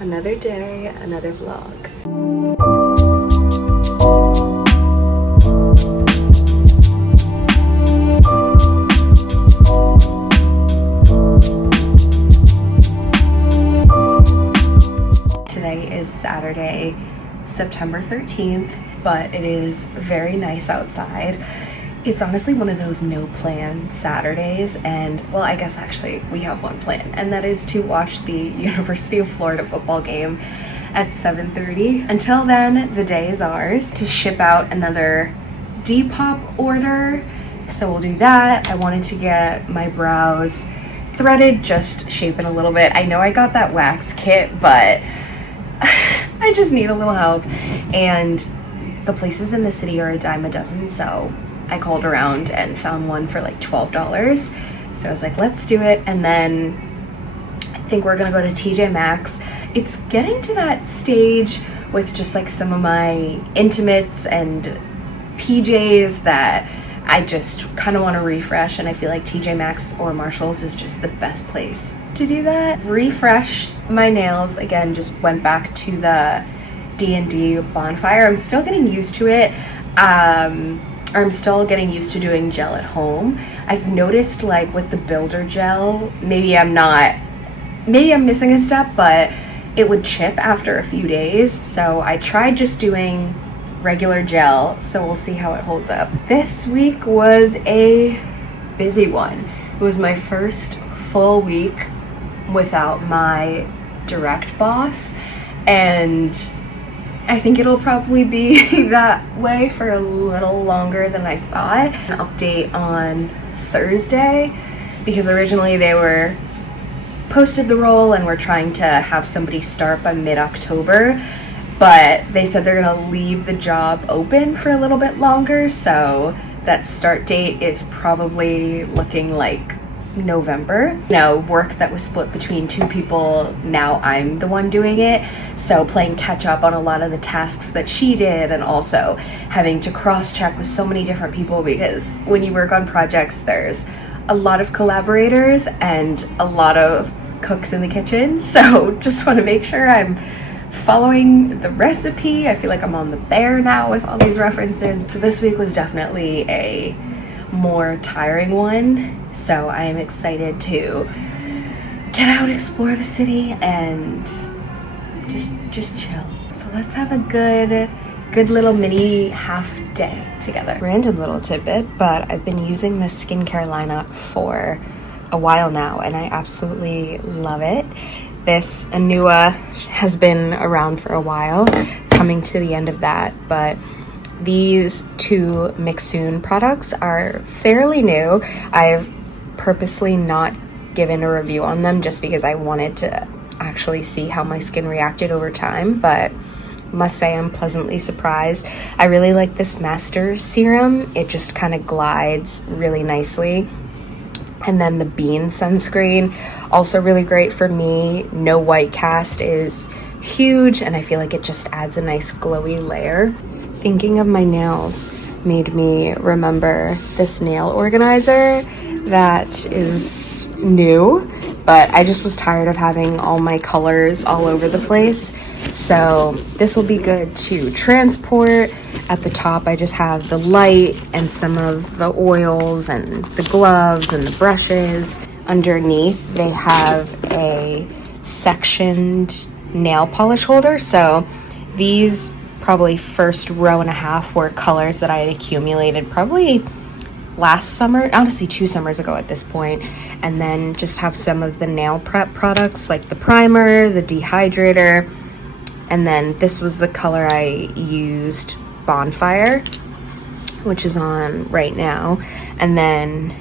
Another day, another vlog. Today is Saturday, September 13th, but it is very nice outside. It's honestly one of those no plan Saturdays, and well, I guess actually we have one plan, and that is to watch the University of Florida football game at 7:30. Until then, the day is ours to ship out another Depop order, so we'll do that. I wanted to get my brows threaded, just shapen a little bit. I know I got that wax kit, but I just need a little help, and the places in the city are a dime a dozen, so I called around and found one for like $12. So I was like, let's do it. And then I think we're gonna go to TJ Maxx. It's getting to that stage with just like some of my intimates and PJs that I just kind of want to refresh, and I feel like TJ Maxx or Marshall's is just the best place to do that. Refreshed my nails again, just went back to the D&D bonfire. I'm still getting used to it. I'm still getting used to doing gel at home. I've noticed like with the builder gel, maybe I'm missing a step, but it would chip after a few days. So I tried just doing regular gel, so we'll see how it holds up. This week was a busy one. It was my first full week without my direct boss, and I think it'll probably be that way for a little longer than I thought. An update on Thursday, because originally they were posted the role and we're trying to have somebody start by mid-October, but they said they're gonna leave the job open for a little bit longer, so that start date is probably looking like November. You know, work that was split between two people, now I'm the one doing it, so playing catch up on a lot of the tasks that she did, and also having to cross-check with so many different people, because when you work on projects there's a lot of collaborators and a lot of cooks in the kitchen, so just want to make sure I'm following the recipe. I feel like I'm on the bear now with all these references. So this week was definitely a more tiring one, so I am excited to get out, explore the city, and just chill. So let's have a good little mini half day together. Random little tidbit, but I've been using this skincare lineup for a while now, and I absolutely love it. This Anua has been around for a while, coming to the end of that, but these two Mixsoon products are fairly new. I've purposely not given a review on them just because I wanted to actually see how my skin reacted over time, but must say I'm pleasantly surprised. I really like this Master Serum. It just kind of glides really nicely. And then the Bean sunscreen, also really great for me. No white cast is huge, and I feel like it just adds a nice glowy layer. Thinking of my nails made me remember this nail organizer that is new, but I just was tired of having all my colors all over the place. So this will be good to transport. At the top, I just have the light and some of the oils and the gloves and the brushes. Underneath, they have a sectioned nail polish holder. So these probably first row and a half were colors that I had accumulated probably last summer, honestly 2 summers ago at this point, and then just have some of the nail prep products like the primer, the dehydrator, and then this was the color I used, Bonfire, which is on right now, and then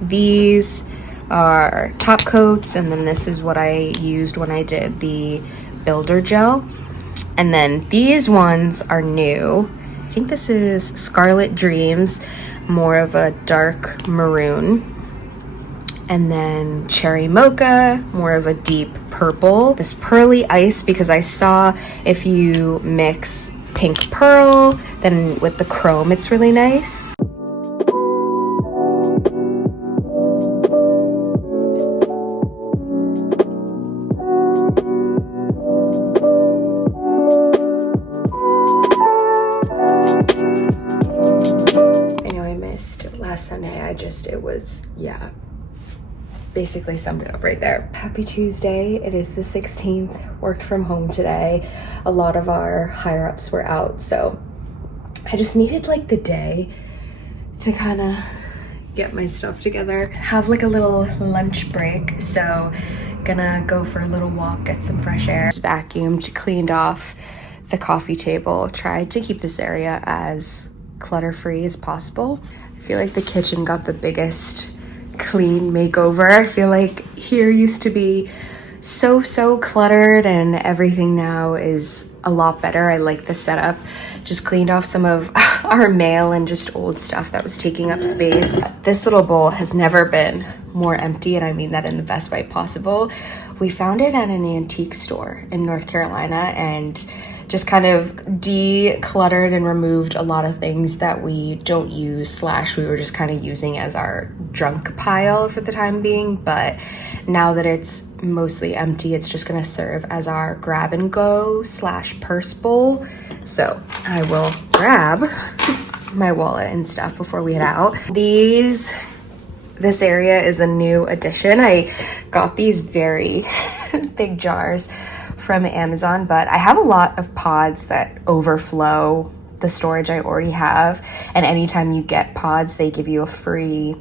these are top coats, and then this is what I used when I did the builder gel, and then these ones are new. I think this is Scarlet Dreams, more of a dark maroon, and then Cherry Mocha, more of a deep purple. This Pearly Ice, because I saw if you mix pink pearl, then with the chrome it's really nice. it was, yeah, basically summed it up right there. Happy Tuesday. It is the 16th. Worked from home today. A lot of our higher ups were out, so I just needed like the day to kind of get my stuff together. Have like a little lunch break, so gonna go for a little walk, get some fresh air. Vacuumed, cleaned off the coffee table. Tried to keep this area as clutter-free as possible. I feel like the kitchen got the biggest clean makeover. I feel like here used to be so cluttered, and everything now is a lot better. I like the setup. Just cleaned off some of our mail and just old stuff that was taking up space. This little bowl has never been more empty, and I mean that in the best way possible. We found it at an antique store in North Carolina and just kind of decluttered and removed a lot of things that we don't use / we were just kind of using as our junk pile for the time being. But now that it's mostly empty, it's just gonna serve as our grab and go / purse bowl. So I will grab my wallet and stuff before we head out. This area is a new addition. I got these very big jars from Amazon, but I have a lot of pods that overflow the storage I already have, and anytime you get pods, they give you a free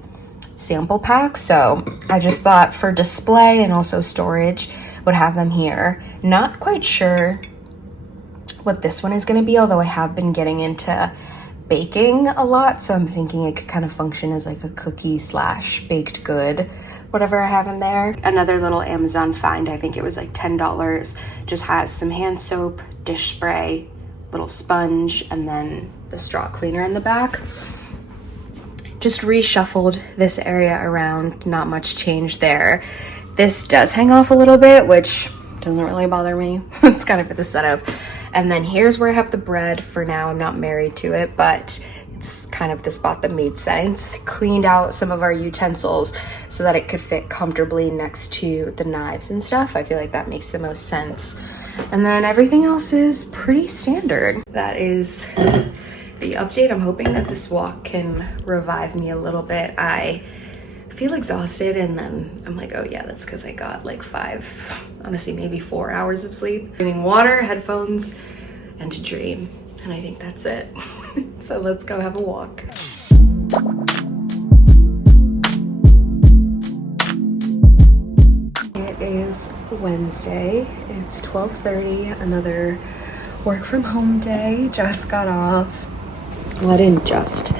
sample pack. So I just thought for display and also storage would have them here. Not quite sure what this one is going to be, although I have been getting into baking a lot, so I'm thinking it could kind of function as like a cookie / baked good, whatever I have in there. Another little Amazon find, I think it was like $10, just has some hand soap, dish spray, little sponge, and then the straw cleaner in the back. Just reshuffled this area around, not much change there. This does hang off a little bit, which doesn't really bother me. It's kind of for the setup. And then here's where I have the bread. For now, I'm not married to it, but it's kind of the spot that made sense. Cleaned out some of our utensils so that it could fit comfortably next to the knives and stuff. I feel like that makes the most sense. And then everything else is pretty standard. That is the update. I'm hoping that this walk can revive me a little bit. I feel exhausted, and then I'm like, oh yeah, that's because I got like 5, honestly maybe 4 hours of sleep. Drinking water, headphones, and to dream, and I think that's it. So let's go have a walk. It is Wednesday. It's 12:30, another work from home day. Just got off. Well, I didn't just,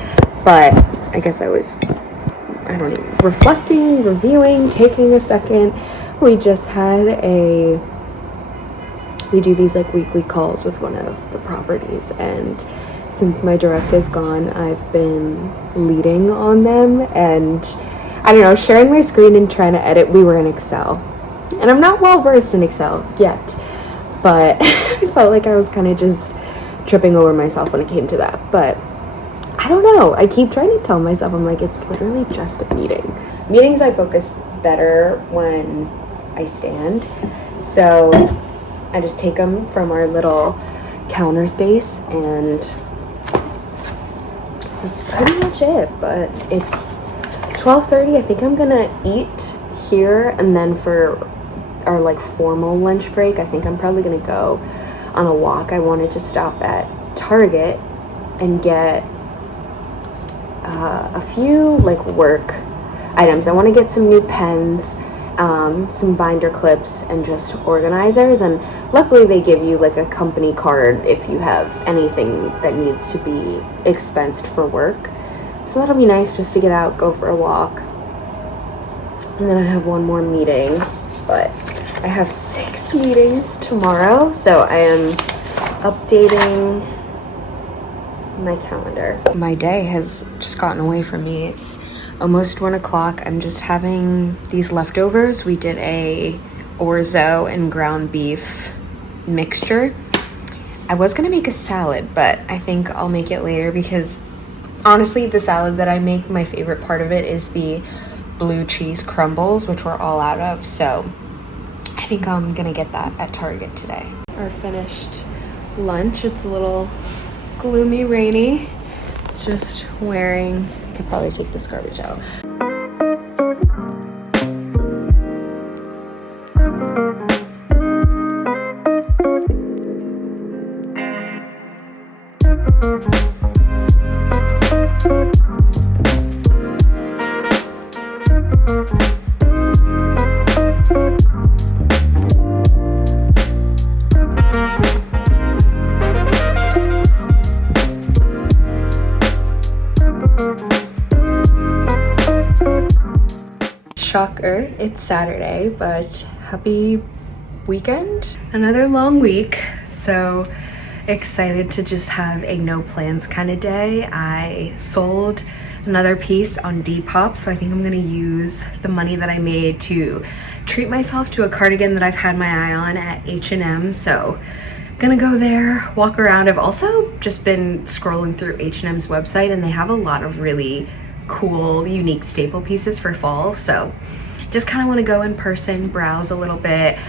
but I guess I was, I don't know, reflecting, reviewing, taking a second. We just had we do these like weekly calls with one of the properties, and since my direct is gone, I've been leading on them, and I don't know, sharing my screen and trying to edit. We were in Excel, and I'm not well versed in Excel yet, but I felt like I was kind of just tripping over myself when it came to that. But I don't know, I keep trying to tell myself, I'm like, it's literally just a meeting. Meetings, I focus better when I stand, so I just take them from our little counter space, and that's pretty much it. But it's 12:30. I think I'm gonna eat here, and then for our like formal lunch break, I think I'm probably gonna go on a walk. I wanted to stop at Target and get a few like work items. I want to get some new pens, some binder clips, and just organizers. And luckily they give you like a company card if you have anything that needs to be expensed for work. So that'll be nice just to get out, go for a walk. And then I have one more meeting, but I have 6 meetings tomorrow, so I am updating my calendar. My day has just gotten away from me. It's almost 1 o'clock. I'm just having these leftovers. We did a orzo and ground beef mixture. I was gonna make a salad, but I think I'll make it later because honestly, the salad that I make, my favorite part of it is the blue cheese crumbles, which we're all out of. So I think I'm gonna get that at Target today. Our finished lunch. It's a little gloomy, rainy. Just wearing could probably take this garbage out. Shocker, it's Saturday, but happy weekend. Another long week, so excited to just have a no plans kind of day. I sold another piece on Depop, so I think I'm gonna use the money that I made to treat myself to a cardigan that I've had my eye on at H&M. So gonna go there, walk around. I've also just been scrolling through H&M's website, and they have a lot of really cool, unique staple pieces for fall. So just kind of want to go in person, browse a little bit.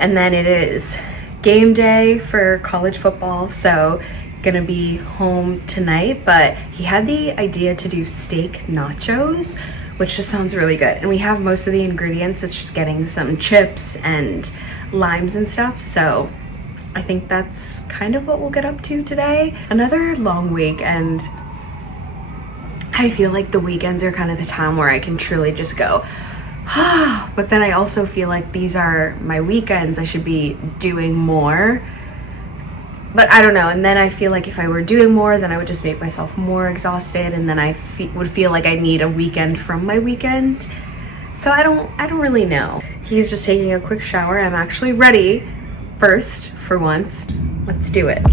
And then it is game day for college football, so gonna be home tonight. But he had the idea to do steak nachos, which just sounds really good. And we have most of the ingredients. It's just getting some chips and limes and stuff. So I think that's kind of what we'll get up to today. Another long week, and I feel like the weekends are kind of the time where I can truly just go, but then I also feel like these are my weekends. I should be doing more, but I don't know. And then I feel like if I were doing more, then I would just make myself more exhausted, and then I would feel like I need a weekend from my weekend. So I don't really know. He's just taking a quick shower. I'm actually ready first for once. Let's do it.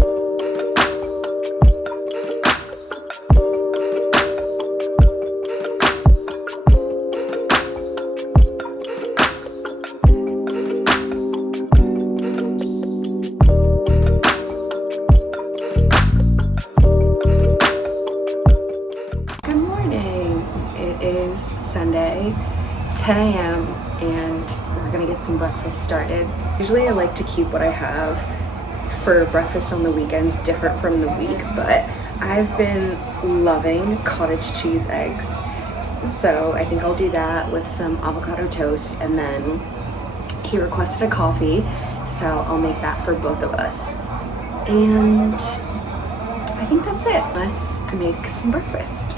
Sunday, 10 a.m. and we're gonna get some breakfast started. Usually I like to keep what I have for breakfast on the weekends different from the week, but I've been loving cottage cheese eggs. So I think I'll do that with some avocado toast, and then he requested a coffee, so I'll make that for both of us. And I think that's it. Let's make some breakfast.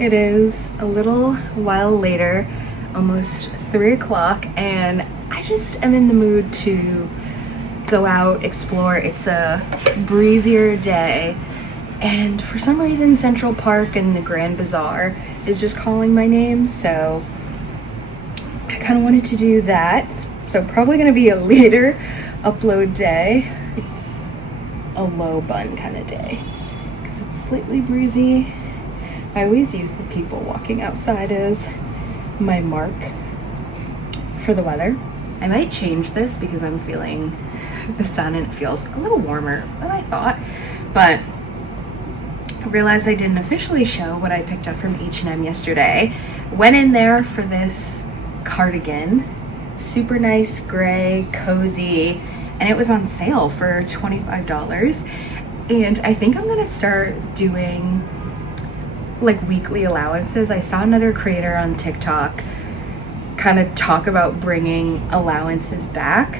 It is a little while later, almost 3 o'clock, and I just am in the mood to go out, explore. It's a breezier day, and for some reason Central Park and the Grand Bazaar is just calling my name, so I kind of wanted to do that. So probably going to be a later upload day. It's a low bun kind of day because it's slightly breezy. I always use the people walking outside as my mark for the weather. I might change this because I'm feeling the sun and it feels a little warmer than I thought, but I realized I didn't officially show what I picked up from H&M yesterday. Went in there for this cardigan, super nice gray, cozy, and it was on sale for $25. And I think I'm gonna start doing like weekly allowances. I saw another creator on TikTok kind of talk about bringing allowances back.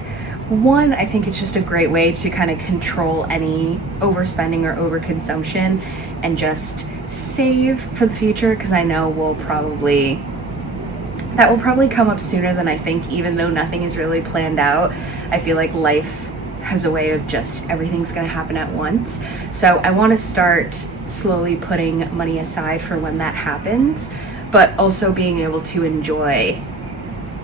One, I think it's just a great way to kind of control any overspending or overconsumption and just save for the future, because I know we'll probably That will probably come up sooner than I think, even though nothing is really planned out. I feel like life has a way of just everything's gonna happen at once. So I want to start slowly putting money aside for when that happens, but also being able to enjoy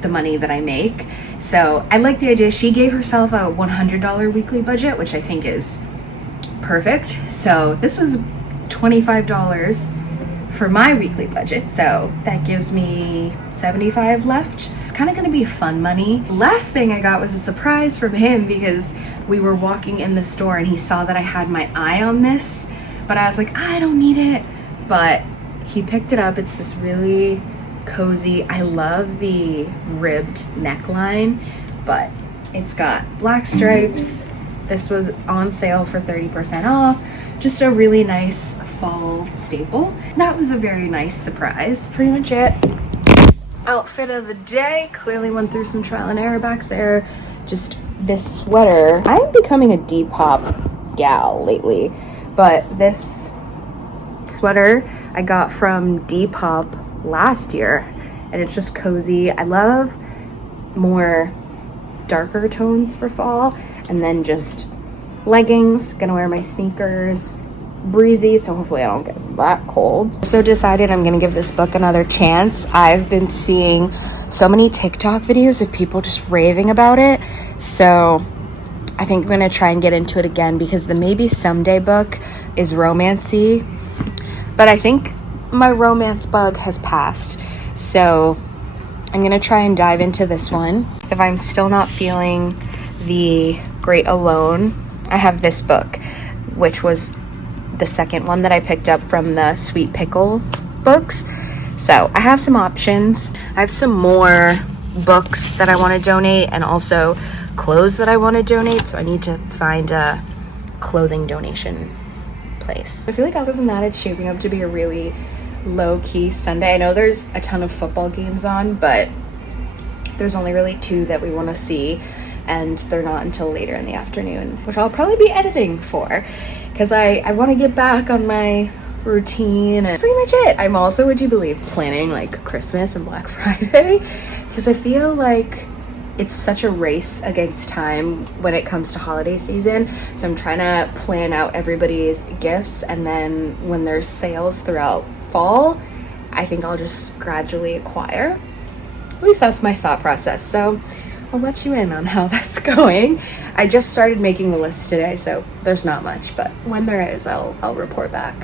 the money that I make. So I like the idea. She gave herself a $100 weekly budget, which I think is perfect. So this was $25 for my weekly budget, so that gives me $75 left. It's kind of gonna be fun money. Last thing I got was a surprise from him because we were walking in the store and he saw that I had my eye on this, but I was like, I don't need it. But he picked it up. It's this really cozy, I love the ribbed neckline, but it's got black stripes. This was on sale for 30% off. Just a really nice fall staple. That was a very nice surprise. Pretty much it. Outfit of the day. Clearly went through some trial and error back there. Just this sweater. I'm becoming a Depop gal lately, but this sweater I got from Depop last year, and it's just cozy. I love more darker tones for fall, and then just leggings. Gonna wear my sneakers. Breezy, so hopefully I don't get that cold. So decided I'm gonna give this book another chance. I've been seeing so many TikTok videos of people just raving about it, so I think I'm gonna try and get into it again because the Maybe Someday book is romancy, but I think my romance bug has passed, so I'm gonna try and dive into this one. If I'm still not feeling the great alone, I have this book, which was the second one that I picked up from the Sweet Pickle books. So I have some options. I have some more books that I want to donate and also clothes that I want to donate, so I need to find a clothing donation place. I feel like other than that, it's shaping up to be a really low-key Sunday. I know there's a ton of football games on, but there's only really 2 that we want to see, and they're not until later in the afternoon, which I'll probably be editing for because I want to get back on my routine, and pretty much it. I'm also, would you believe, planning like Christmas and Black Friday because I feel like it's such a race against time when it comes to holiday season. So I'm trying to plan out everybody's gifts, and then when there's sales throughout fall, I think I'll just gradually acquire. At least that's my thought process. So I'll let you in on how that's going. I just started making the list today, so there's not much, but when there is, I'll report back.